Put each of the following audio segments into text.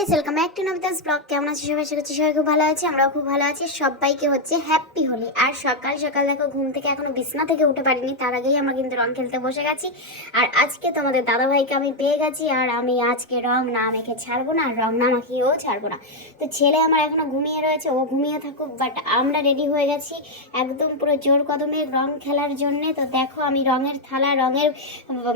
Guys welcome back to নবিতাস blog কেমন আছে সবাই? আশা করছি সবাই খুব ভালো আছে, আমরাও খুব ভালো আছি। সবাইকে হচ্ছে হ্যাপি হোলি। আর সকাল সকাল দেখো, ঘুম থেকে এখনও বিছনা থেকে উঠে পারিনি, তার আগেই আমরা কিন্তু রং খেলতে বসে গেছি। আর আজকে তোমাদের দাদা ভাইকে আমি পেয়ে গেছি, আর আমি আজকে রং না মেখে ছাড়বো না রং না মাখিয়েও ছাড়বো না। তো ছেলে আমার এখনও ঘুমিয়ে রয়েছে, ও ঘুমিয়ে থাকুক বাট আমরা রেডি হয়ে গেছি একদম পুরো জোর কদমে রং খেলার জন্য। তো দেখো, আমি রঙের থালা, রঙের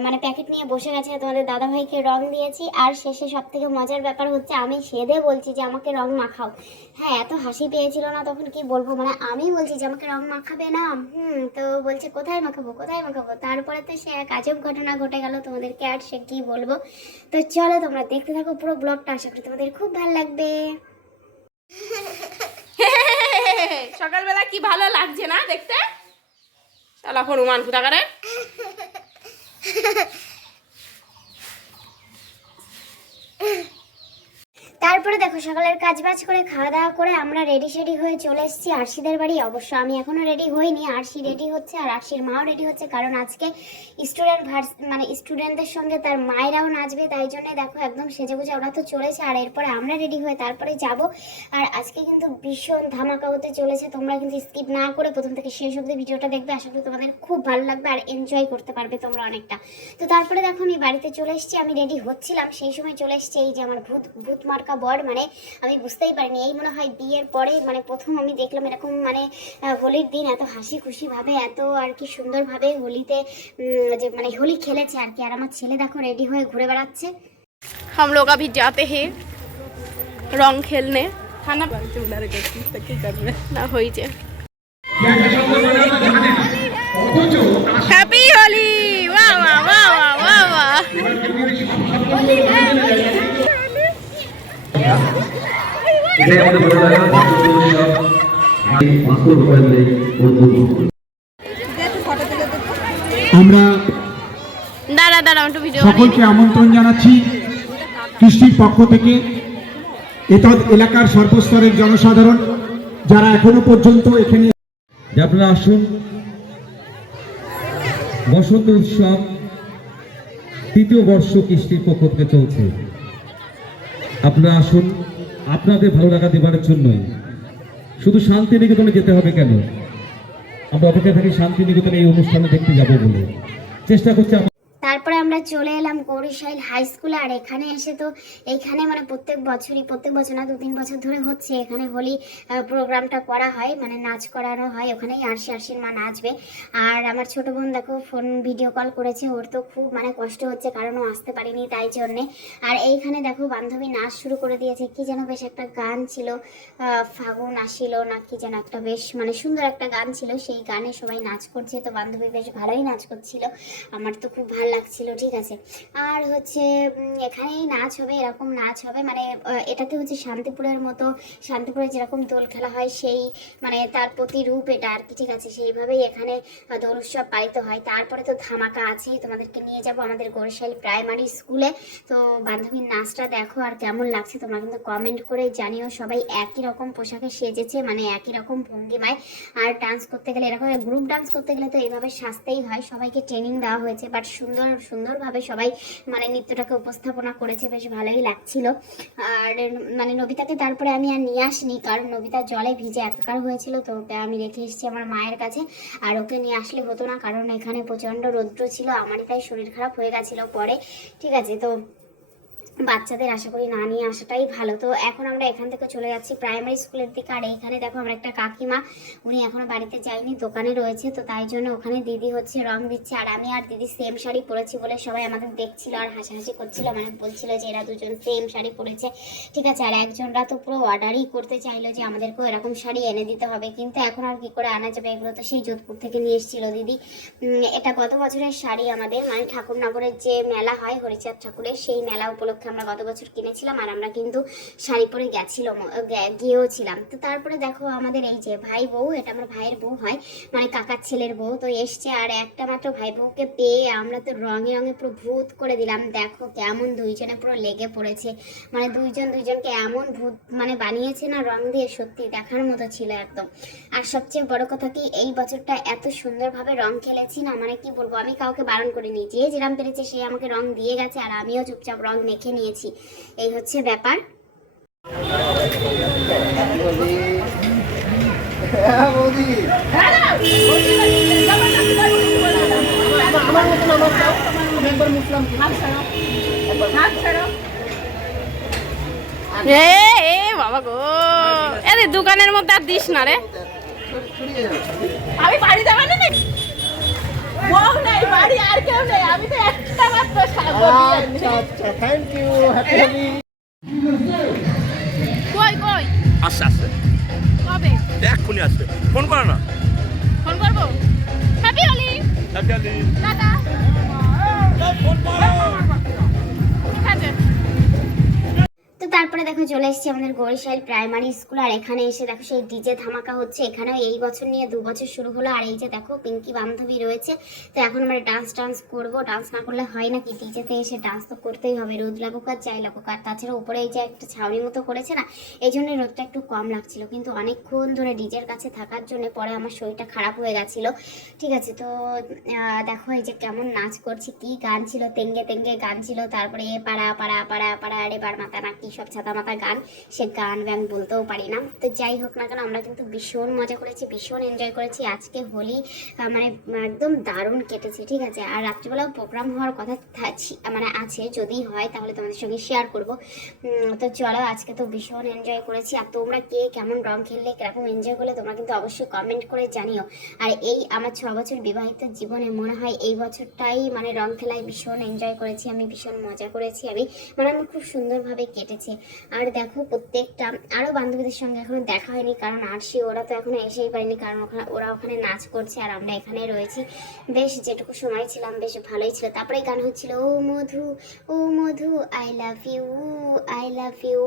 মানে প্যাকেট নিয়ে বসে গেছে, তোমাদের দাদা ভাইকে রং দিয়েছি। আর শেষে সব থেকে মজার ব্যাপার হচ্ছে আমি সেদে বলছি যে আমাকে রং মাখাও। হ্যাঁ এত হাসি পেয়েছিল না তখন কি বলব? মানে আমি বলছি যে আমাকে রং মাখাবে না? হুম তো বলছে কোথায় মাখাবো কোথায় মাখাবো? তারপরে তো সে এক আজব ঘটনা ঘটে গেল তোমাদেরকে আর সে কি বলব? তো চলো তোমরা দেখতে থাকো পুরো ব্লগটা আশা করি তোমাদের খুব ভালো লাগবে। সকালবেলা কি ভালো লাগছে না দেখতে? চলো হনুমান কোথাকারে তারপরে দেখো, সকালের কাজ বাজ করে খাওয়া দাওয়া করে আমরা রেডি সেডি হয়ে চলে এসেছি আরশিদের বাড়ি। অবশ্য আমি এখনও রেডি হইনি। আরশি রেডি হচ্ছে আর আরশির মাও রেডি হচ্ছে কারণ আজকে স্টুডেন্ট ভার্স মানে স্টুডেন্টদের সঙ্গে তার মায়েরাও নাচবে, তাই জন্য দেখো একদম সেজে গুজে ওরা তো চলেছে আর এরপরে আমরা রেডি হয়ে তারপরে যাব। আর আজকে কিন্তু ভীষণ ধামাকা হতে চলেছে। তোমরা কিন্তু স্কিপ না করে প্রথম থেকে শেষ অবধি ভিডিওটা দেখবে। আশা করি তোমাদের খুব ভালো লাগবে আর এনজয় করতে পারবে তোমরা অনেকটা। তো তারপরে দেখো আমি বাড়িতে চলে এসেছি, আমি রেডি হচ্ছিলাম। সেই সময় চলে এসেছি এই যে আমার ভূত ভূত মার্কা বর মানে আমি বুঝতেই পারিনি এই মনে হয় বিয়ের পরে মানে প্রথম আমি দেখলাম এরকম মানে আহ, হোলির দিন এত হাসি খুশি ভাবে এত আর কি সুন্দরভাবে হোলিতে উম, যে মানে হোলি খেলেছে আর কি আর আমার ছেলে দেখো রেডি হয়ে ঘুরে বেড়াচ্ছে हम लोग अभी जाते हैं रंग खेलने खाना না হয়েছে হ্যাপি হোলি বাহ বাহ বাহ বাহ বাহ এটাই আমাদের লাগা আমরা দাঁড়া দাঁড়া একটু ভিডিও সকলকে আমন্ত্রণ জানাচ্ছি কৃষ্টির পক্ষ থেকে। এতদ এলাকার সর্বস্তরের জনসাধারণ যারা এখনও পর্যন্ত এখানে আপনারা আসুন। বসন্ত উৎসব তৃতীয় বর্ষ কৃষ্টির পক্ষ থেকে চলছে। আপনারা আসুন। আপনাদের ভালো লাগা দেবার জন্যই। শুধু শান্তিনিকেতনে যেতে হবে কেন? আমরা অপেক্ষা থাকি শান্তিনিকেতনে এই অনুষ্ঠানে দেখতে যাব বলে। চেষ্টা করছি তারপরে আমরা চলে এলাম গৌরীশাইল হাই স্কুলে, আর এখানে এসে তো এখানে মানে প্রত্যেক বছরই, প্রত্যেক বছর না দু তিন বছর ধরে হচ্ছে। এখানে হোলি প্রোগ্রামটা করা হয় মানে নাচ করানো হয়, ওখানেই আরশি আরশির মা নাচবে। আর আমার ছোট বোন দেখো ফোন ভিডিও কল করেছে, ওর তো খুব মানে কষ্ট হচ্ছে, কারণ ও আসতে পারিনি তাই জন্যে। আর এইখানে দেখো, বান্ধবী নাচ শুরু করে দিয়েছে, কি যেন বেশ একটা গান ছিল ফাগুন আসিল না কি যেন একটা বেশ মানে সুন্দর একটা গান ছিল, সেই গানে সবাই নাচ করছে, তো বান্ধবী বেশ ভালোই নাচ করছিল। আমার তো খুব ভালো লাগছিল, ঠিক আছে। আর হচ্ছে এখানেই নাচ হবে, এরকম নাচ হবে। মানে এটাতে হচ্ছে শান্তিপুরের মতো, শান্তিপুরে যেরকম দোল খেলা হয়, সেই মানে তার প্রতিরূপ এটা আর কি, ঠিক আছে। সেইভাবেই এখানে দোল উৎসব পালিত হয়। তারপরে তো ধামাকা আছেই, তোমাদেরকে নিয়ে যাব আমাদের গড়শালী প্রাইমারি স্কুলে। তো বান্ধবীর নাচটা দেখো আর কেমন লাগছে, তোমরা কিন্তু কমেন্ট করে জানিও। সবাই একই রকম পোশাকে সেজেছে মানে একই রকম ভঙ্গিমায়। আর ডান্স করতে গেলে, এরকম গ্রুপ ডান্স করতে গেলে তো এইভাবে সাজতেই হয়, সবাইকে ট্রেনিং দেওয়া হয়েছে। বাট সুন্দর সুন্দরভাবে সবাই মানে নৃত্যটাকে উপস্থাপনা করেছে, বেশ ভালোই লাগছিল। আর মানে নবিতাকে তারপরে আমি আর নিয়ে আসিনি, কারণ নবিতা জলে ভিজে একাকার হয়েছিল, তো ওকে আমি রেখে এসেছি আমার মায়ের কাছে। আর ওকে নিয়ে আসলে হতো না, কারণ এখানে প্রচণ্ড রৌদ্র ছিল, আমারই তাই শরীর খারাপ হয়ে গেছিল পরে, ঠিক আছে? তো বাচ্চাদের আশা করি না নিয়ে আসাটাই ভালো। তো এখন আমরা এখান থেকে চলে যাচ্ছি প্রাইমারি স্কুলের দিকে। আর এইখানে দেখো আমরা একটা কাকিমা, উনি এখনও বাড়িতে যায়নি, দোকানে রয়েছে। তো তাই জন্য ওখানে দিদি হচ্ছে রং দিচ্ছে। আর আমি আর দিদি সেম শাড়ি পরেছি বলে সবাই আমাদের দেখছিল আর হাসাহাসি করছিল। মানে বলছিল যে এরা দুজন সেম শাড়ি পরেছে। ঠিক আছে, আর একজনরা তো পুরো অর্ডারই করতে চাইলো যে আমাদেরকেও এরকম শাড়ি এনে দিতে হবে। কিন্তু এখন আর কি করে আনা যাবে এগুলো তো সেই যোধপুর থেকে নিয়ে এসেছিল দিদি। এটা গত বছরের শাড়ি আমাদের। মানে ঠাকুরনগরের যে মেলা হয় হরিচাঁদ ঠাকুরের, সেই মেলা উপলক্ষে আমরা গত বছর কিনেছিলাম আর আমরা কিন্তু শাড়ি পরে গেছিলাম গিয়েও ছিলাম তো তারপরে দেখো আমাদের এই যে ভাই বউ, এটা আমার ভাইয়ের বউ হয় মানে কাকার ছেলের বউ, তো এসছে আর একটা মাত্র ভাই বউকে পেয়ে আমরা তো রঙে রঙে পুরো ভূত করে দিলাম। দেখো কেমন দুইজনে পুরো লেগে পড়েছে। মানে দুইজন দুইজনকে এমন ভূত মানে বানিয়েছে না রং দিয়ে, সত্যি দেখার মতো ছিল একদম। আর সবচেয়ে বড় কথা কি, এই বছরটা এত সুন্দরভাবে রং খেলেছি না মানে কি বলব, আমি কাউকে বারণ করিনি। যে যেরাম পেরেছে সে আমাকে রং দিয়ে গেছে আর আমিও চুপচাপ রং মেখে নিয়েছি। এই হচ্ছে ব্যাপার। এ এ বাবা গো। আরে দোকানের মধ্যে আর দিস না রে। আমি বাড়ি যাব না আর কেউ নেই আমি তো একটা মাত্র সাগর কই কই? আসছে আসছে। কবে? এক্ষুনি আসবে ফোন করো না। ফোন করব? হ্যাপি হোলি হ্যাপি তারপরে চলে এসেছি আমাদের গরিশাইল প্রাইমারি স্কুল, আর এখানে এসে দেখো সেই ডিজে ধামাকা হচ্ছে। এখানেও এই বছর নিয়ে দু বছর শুরু হলো, আর এই যে দেখো পিঙ্কি বান্ধবী রয়েছে। তো এখন আমরা ডান্স টান্স করব। ডান্স না করলে হয় নাকি ডিজেতে এসে ডান্স তো করতেই হবে। রোদ লাগুক আর যাই লাগুক আর তাছাড়া উপরে এই যে একটা ছাউনি মতো করেছে না, এই জন্য রোদটা একটু কম লাগছিল। কিন্তু অনেকক্ষণ ধরে ডিজের কাছে থাকার জন্য পরে আমার শরীরটা খারাপ হয়ে গেছিল। ঠিক আছে, তো দেখো এই যে কেমন নাচ করছি, কি গান ছিল? তেঙ্গে তেঙ্গে গান ছিল। তারপরে এ পাড়া পাড়া পাড়া পাড়া, আরে বার মাথা না, কি সব ছাতা মাথা গান, সে গান ব্যান বলতেও পারি না। তো যাই হোক না কেন, আমরা কিন্তু ভীষণ মজা করেছি, ভীষণ এনজয় করেছি। আজকে হোলি মানে একদম দারুণ কেটেছে, ঠিক আছে? আর রাত্রিবেলাও প্রোগ্রাম হওয়ার কথা মানে আছে, যদি হয় তাহলে তোমাদের সঙ্গে শেয়ার করব। তো চলো, আজকে তো ভীষণ এনজয় করেছি। আর তোমরা কে কেমন রং খেললে, কীরকম এনজয় করলে, তোমরা কিন্তু অবশ্যই কমেন্ট করে জানিও। আর এই আমার ছ বছর বিবাহিত জীবনে মনে হয় এই বছরটাই মানে রং খেলায় ভীষণ এনজয় করেছি, আমি ভীষণ মজা করেছি, আমি মানে আমি খুব সুন্দরভাবে কেটেছে। আর দেখো, প্রত্যেকটা আরও বান্ধবীদের সঙ্গে এখনও দেখা হয়নি, কারণ আরশি ওরা তো এখনও এসেই পারেনি, কারণ ওখানে ওরা ওখানে নাচ করছে আর আমরা এখানে রয়েছি। বেশ, যেটুকু সময় ছিলাম, বেশ ভালোই ছিল। তারপরে গান হচ্ছিল, ও মধু ও Madhu I love you I love you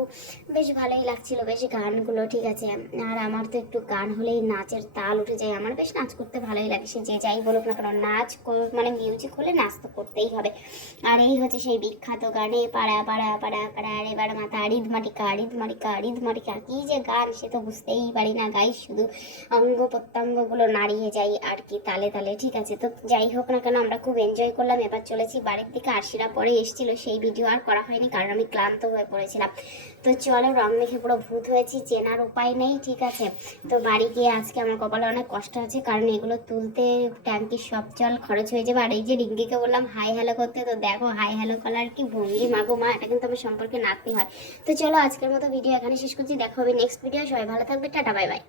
বেশ ভালোই লাগছিল, বেশ গানগুলো, ঠিক আছে। আর আমার তো একটু গান হলেই নাচের তাল উঠে যায়, আমার বেশ নাচ করতে ভালোই লাগে, সে যে যাই বলুক না কারণ নাচ মানে মিউজিক হলে নাচ তো করতেই হবে। আর এই হচ্ছে সেই বিখ্যাত গানে, পাড়া পাড়া পাড়া পাড়া আর এবার মাথা আড়িদ যে গান সে তো বুঝতেই পারি না। গাই শুধু অঙ্গ নাড়িয়ে যাই আর কি তালে তালে। ঠিক আছে, তো যাই হোক না কেন, আমরা খুব এনজয় করলাম। এবার চলেছি বাড়ির দিকে। আরশিরা পরে এসেছিল। সেই ভিডিও আর করা হয়নি কারণ আমি ক্লান্ত হয়ে পড়েছিলাম। তো চলো, রং মেখে পুরো ভূত হয়েছি। চেনার উপায় নেই, ঠিক আছে। তো বাড়ি গিয়ে আজকে আমার কপালে অনেক কষ্ট আছে কারণ এগুলো তুলতে ট্যাঙ্কির সব জল খরচ হয়ে যাবে। আর এই যে রিঙ্গিকে বললাম, হাই হ্যালো করতে, তো দেখো হাই হ্যালো করার কি ভঙ্গি। মাগো মা, এটা কিন্তু আমার সম্পর্কে নাতনি হয়। তো চলো আজকের মতো ভিডিও এখানে শেষ করছি। দেখা হবে নেক্সট ভিডিও সবাই ভালো থাকবে। Tata, bye bye.